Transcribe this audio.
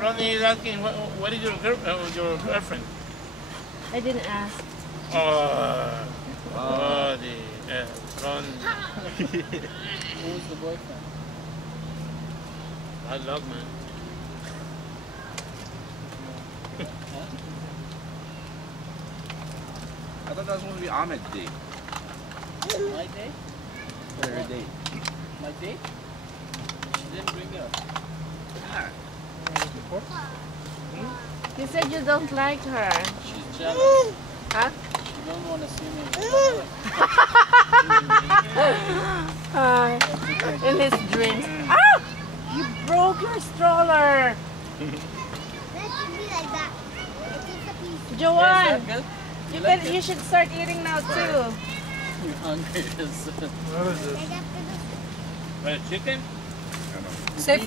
Ronnie is asking, what is your girlfriend? I didn't ask. Oh, Ron. Who's the boyfriend? Bad luck, man. I thought that was supposed to be Ahmed's date. My date? Or her date. My date? She didn't bring up. Yeah. You said you don't like her. She's jealous. Huh? She don't want to see me. In his dreams. Ah! You broke your stroller. Joanne, you should start eating now too. You're hungry. What is this? I Chicken? don't know. Say